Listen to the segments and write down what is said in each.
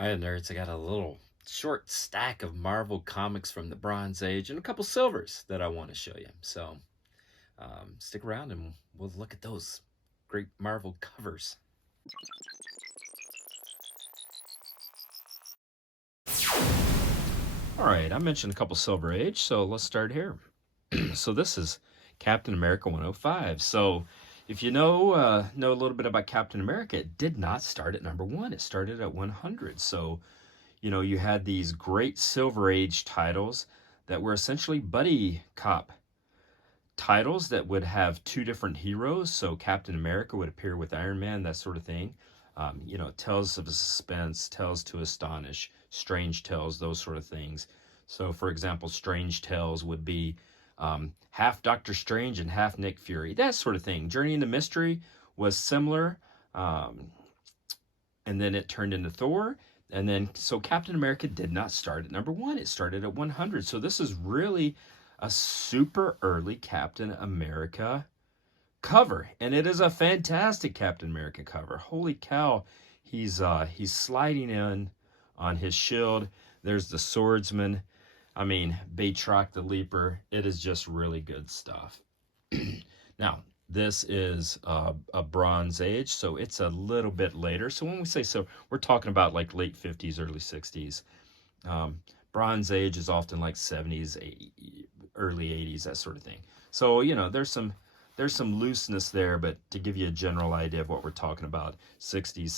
Hi, nerds. I got a little short stack of Marvel comics from the Bronze Age and a couple silvers that I want to show you. So stick around and we'll look at those great Marvel covers. All right, I mentioned a couple Silver Age, so let's start here. So this is Captain America 105. So if you know a little bit about Captain America, it did not start at number 1. It started at 100. So you had these great Silver Age titles that were essentially buddy cop titles that would have two different heroes. So Captain America would appear with Iron Man, that sort of thing. Tales of suspense, tales to astonish, strange tales, those sort of things. So, for example, strange tales would be half Doctor Strange and half Nick Fury, that sort of thing. Journey into Mystery was similar, and then it turned into Thor. And then, so Captain America did not start at number 1. It started at 100. So this is really a super early Captain America cover, and it is a fantastic Captain America cover. Holy cow, he's sliding in on his shield. There's the swordsman. I mean, Batroc the Leaper. It is just really good stuff. Now, this is a Bronze Age, so it's a little bit later. So when we say so, we're talking about like late 50s, early 60s. Bronze Age is often like 70s, early 80s, that sort of thing. So, there's some looseness there, but to give you a general idea of what we're talking about, 60s,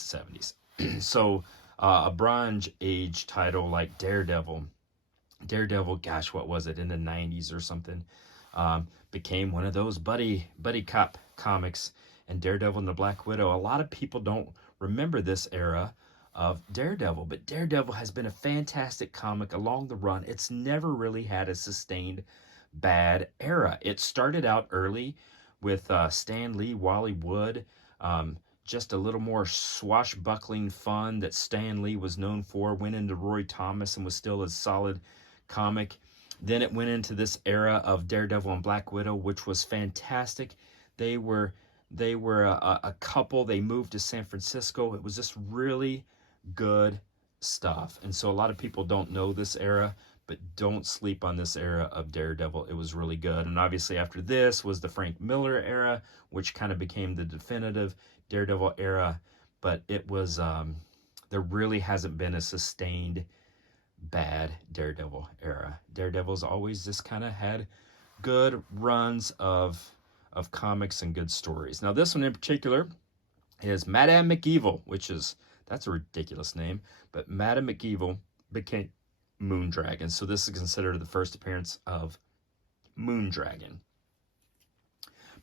70s. So a Bronze Age title like Daredevil, gosh, what was it, in the 90s or something, became one of those buddy cop comics, and Daredevil and the Black Widow. A lot of people don't remember this era of Daredevil, but Daredevil has been a fantastic comic along the run. It's never really had a sustained bad era. It started out early with Stan Lee, Wally Wood, just a little more swashbuckling fun that Stan Lee was known for, went into Roy Thomas and was still a solid comic. Then it went into this era of Daredevil and Black Widow, which was fantastic. They were a couple. They moved to San Francisco. It was just really good stuff. And so a lot of people don't know this era, but don't sleep on this era of Daredevil. It was really good. And obviously after this was the Frank Miller era, which kind of became the definitive Daredevil era. But it was, there really hasn't been a sustained bad Daredevil era. Daredevil's always just kind of had good runs of comics and good stories. Now this one in particular is Madame McEvil, that's a ridiculous name, but Madame McEvil became Moondragon. So this is considered the first appearance of Moondragon.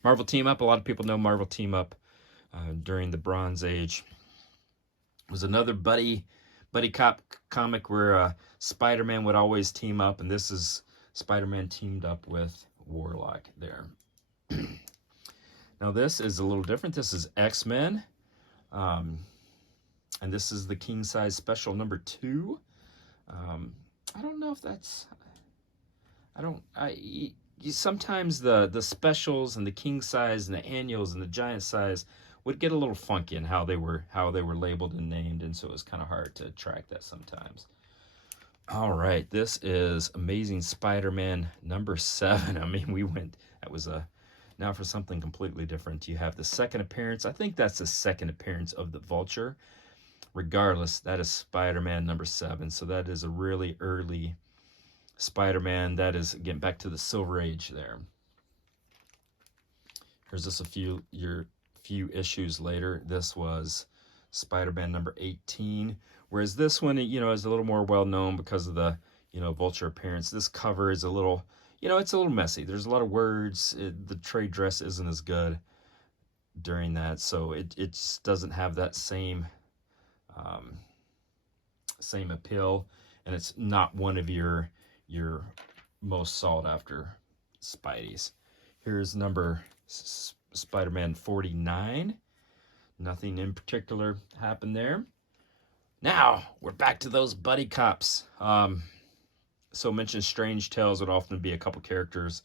Marvel Team Up. A lot of people know Marvel Team Up during the Bronze Age. It was another buddy cop comic where Spider-Man would always team up, and this is Spider-Man teamed up with Warlock there. Now this is a little different. This is X-Men, and this is the king size special number 2. I don't know if that's, sometimes the specials and the king size and the annuals and the giant size would get a little funky in how they were labeled and named, and so it was kind of hard to track that sometimes. All right, this is Amazing Spider-Man number 7. I mean, now for something completely different. You have the second appearance. I think that's the second appearance of the Vulture. Regardless, that is Spider-Man number 7. So that is a really early Spider-Man. That is, again, back to the Silver Age there. Here's just a few issues later. This was Spider-Man number 18. Whereas this one, is a little more well-known because of the, Vulture appearance. This cover is a little, it's a little messy. There's a lot of words. The trade dress isn't as good during that. So it just doesn't have that same appeal, and it's not one of your most sought after Spideys. Here's number Spider-Man 49. Nothing in particular happened there. Now we're back to those buddy cops. So mentioned strange tales would often be a couple characters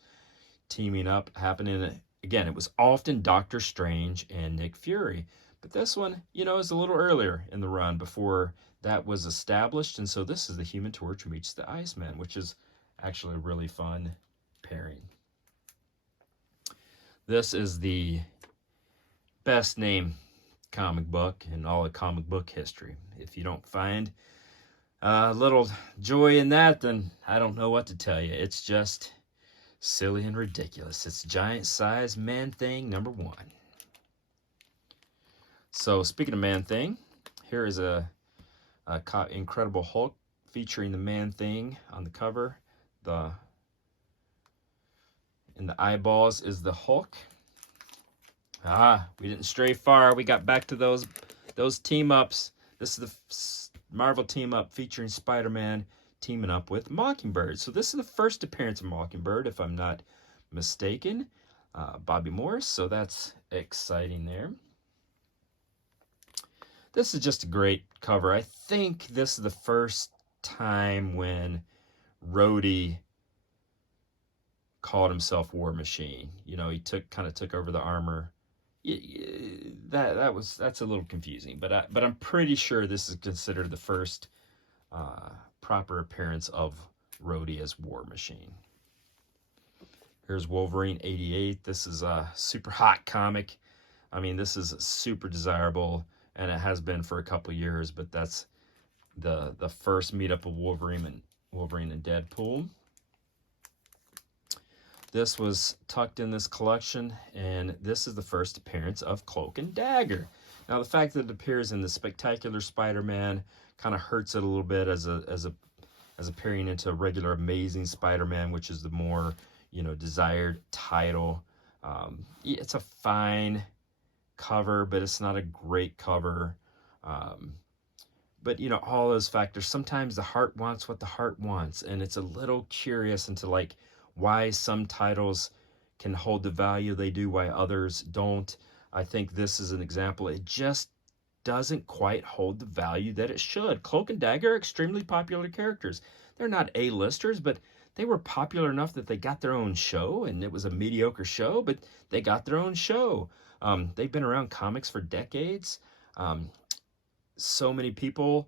teaming up, happening. Again, it was often Doctor Strange and Nick Fury. But this one, you know, is a little earlier in the run before that was established. And so this is the Human Torch meets the Iceman, which is actually a really fun pairing. This is the best named comic book in all of comic book history. If you don't find a little joy in that, then I don't know what to tell you. It's just silly and ridiculous. It's Giant Size Man-Thing #1. So speaking of Man-Thing, here is a Incredible Hulk featuring the Man-Thing on the cover. In the eyeballs is the Hulk. We didn't stray far. We got back to those team-ups. This is the Marvel team-up featuring Spider-Man teaming up with Mockingbird. So this is the first appearance of Mockingbird, if I'm not mistaken. Bobby Morris, so that's exciting there. This is just a great cover. I think this is the first time when Rhodey called himself War Machine. You know, he kind of took over the armor. That's a little confusing, but I'm pretty sure this is considered the first proper appearance of Rhodey as War Machine. Here's Wolverine '88. This is a super hot comic. I mean, this is super desirable, and it has been for a couple years, but that's the first meetup of Wolverine and Deadpool. This was tucked in this collection, and this is the first appearance of Cloak and Dagger. Now, the fact that it appears in the Spectacular Spider-Man kind of hurts it a little bit as appearing into a regular Amazing Spider-Man, which is the more, you know, desired title. It's a fine cover, but it's not a great cover. But, you know, all those factors, sometimes the heart wants what the heart wants, and it's a little curious into, like, why some titles can hold the value they do, why others don't. I think this is an example. It just doesn't quite hold the value that it should. Cloak and Dagger are extremely popular characters. They're not A-listers, but they were popular enough that they got their own show, and it was a mediocre show, but they got their own show. They've been around comics for decades. So many people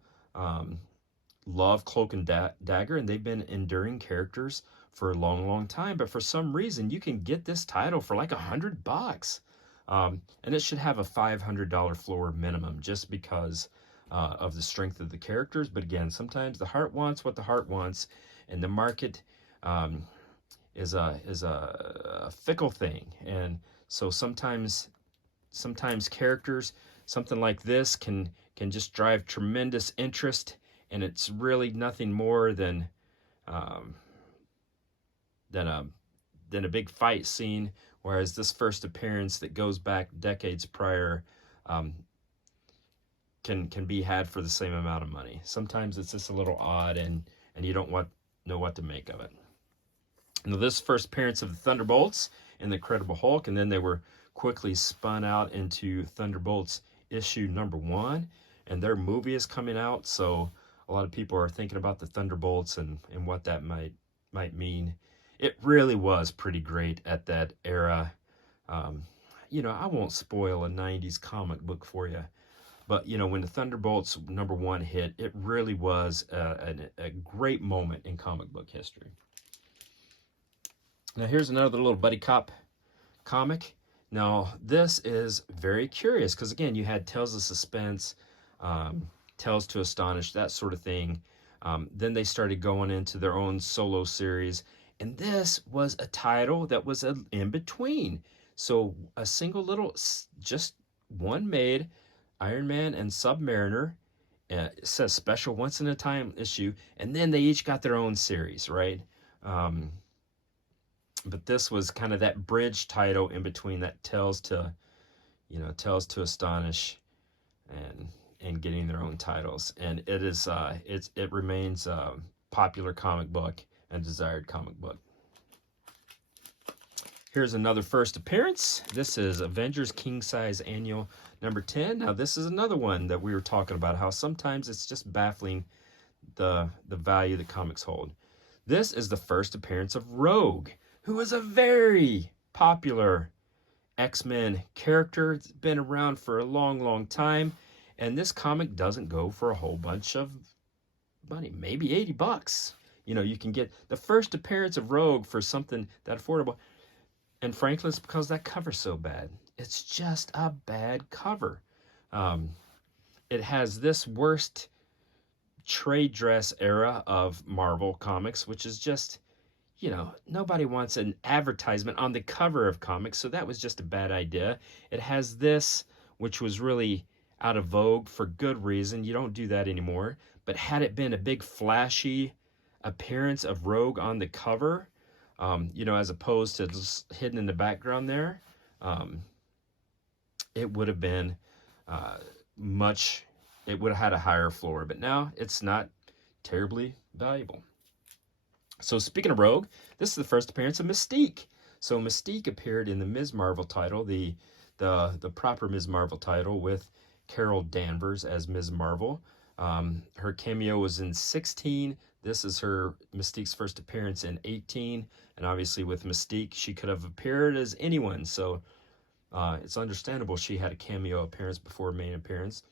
love Cloak and Dagger, and they've been enduring characters for a long, long time. But for some reason, you can get this title for like $100. And it should have a $500 floor minimum just because of the strength of the characters. But again, sometimes the heart wants what the heart wants, and the market is a fickle thing. And so sometimes characters, something like this can just drive tremendous interest, and it's really nothing more than a big fight scene. Whereas this first appearance that goes back decades prior can be had for the same amount of money. Sometimes it's just a little odd, and you don't know what to make of it. Now, this first appearance of the Thunderbolts in the Incredible Hulk, and then they were quickly spun out into Thunderbolts issue #1, and their movie is coming out. So a lot of people are thinking about the Thunderbolts and what that might mean. It really was pretty great at that era. You know, I won't spoil a 90s comic book for you, but, you know, when the Thunderbolts #1 hit, it really was a great moment in comic book history. Now, here's another little buddy cop comic. Now, this is very curious because, again, you had Tales of Suspense, Tales to Astonish, that sort of thing. Then they started going into their own solo series. And this was a title that was in between. So a single little, just one made, Iron Man and Submariner. It says special once in a time issue. And then they each got their own series, right? But this was kind of that bridge title in between that Tales to Astonish and getting their own titles. And it remains a popular comic book and desired comic book. Here's another first appearance. This is Avengers King Size Annual #10. Now, this is another one that we were talking about, how sometimes it's just baffling the value that comics hold. This is the first appearance of Rogue, who is a very popular X-Men character. It's been around for a long, long time. And this comic doesn't go for a whole bunch of money, maybe $80. You know, you can get the first appearance of Rogue for something that affordable. And frankly, it's because that cover's so bad. It's just a bad cover. Um, it has this worst trade dress era of Marvel Comics, which is just, you know, nobody wants an advertisement on the cover of comics, so that was just a bad idea. It has this, which was really out of vogue for good reason. You don't do that anymore. But had it been a big flashy appearance of Rogue on the cover, you know, as opposed to just hidden in the background there, it would have been much, it would have had a higher floor. But now it's not terribly valuable. So speaking of Rogue, this is the first appearance of Mystique. So Mystique appeared in the Ms. Marvel title, the proper Ms. Marvel title, with Carol Danvers as Ms. Marvel. Her cameo was in 16. This is her Mystique's first appearance in 18. And obviously with Mystique, she could have appeared as anyone. So it's understandable she had a cameo appearance before main appearance.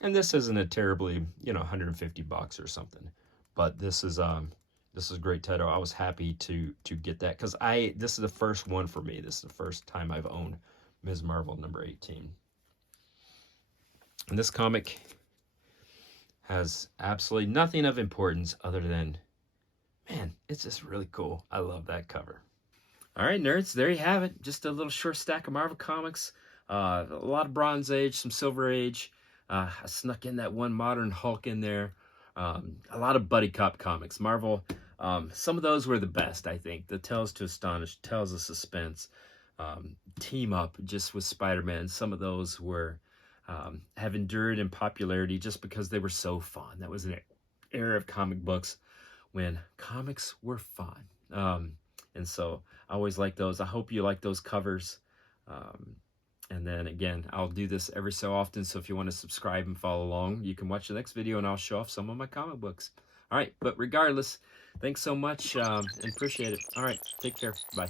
And this isn't a terribly, you know, $150 or something. But this is a great title. I was happy to get that because this is the first one for me. This is the first time I've owned Ms. Marvel number 18. And this comic has absolutely nothing of importance other than, man, it's just really cool. I love that cover. All right, nerds, there you have it. Just a little short stack of Marvel Comics. A lot of Bronze Age, some Silver Age. I snuck in that one Modern Hulk in there. A lot of buddy cop comics. Marvel, some of those were the best, I think. The Tales to Astonish, Tales of Suspense, Team Up just with Spider-Man. Some of those were have endured in popularity just because they were so fun. That was an era of comic books when comics were fun. And so I always like those. I hope you like those covers. And then again, I'll do this every so often. So if you want to subscribe and follow along, you can watch the next video and I'll show off some of my comic books. All right. But regardless, thanks so much and appreciate it. All right. Take care. Bye.